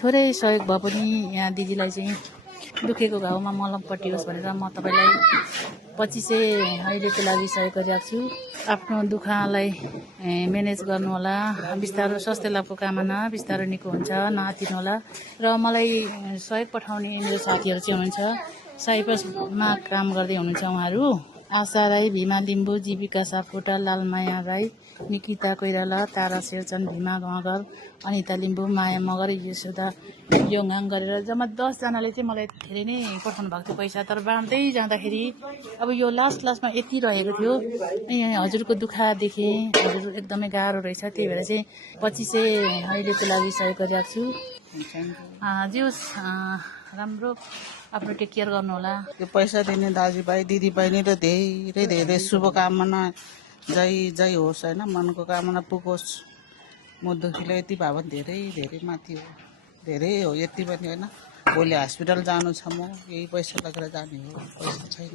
थोरै सहयोग भए पनि यहाँ दिदीलाई चाहिँ दुखेको घाउमा मलम पट्टियोस् भनेर म तपाईँलाई 2500 अहिलेको लागि सहयोग गरिरहेको छु। आफ्नो दुःखलाई म्यानेज गर्नुहोला। बिस्तारो स्वास्थ्य लाभको कामना, बिस्तारो निको हुन्छ, नआत्तिनुहोला। र मलाई सहयोग पठाउने मेरो साथीहरू चाहिँ हुनुहुन्छ, साइप्रसमा काम गर्दै हुनुहुन्छ उहाँहरू आशा राई, भीमा लिम्बू, जीविका सापकोटा, लालमाया राई, निकिता कोइराला, तारा शेरचन, भीमा गगर, अनिता लिम्बू, माया मगर, यशोदा योङहाङ गरेर जम्मा 10 जनाले चाहिँ मलाई धेरै नै पठाउनु भएको थियो पैसा। तर बाँड्दै जाँदाखेरि अब यो लास्टमा यति रहेको थियो। अनि हजुरको दुःख देखेँ, हजुर एकदमै गाह्रो रहेछ, त्यही भएर चाहिँ 2500 अहिलेको लागि सहयोग गरिरहेको छु। जे होस् राम्रो आफ्नो टेक केयर गर्नुहोला। यो पैसा दिने दाजुभाइ दिदीबहिनी र धेरै धेरै शुभकामना जय जय होस् होइन, मनको कामना पुगोस्। म दुखीलाई यति भए पनि धेरै धेरै माथि हो, धेरै हो, यति पनि होइन। भोलि हस्पिटल जानु छ, म यही पैसा लगेर जाने हो, पैसा छैन।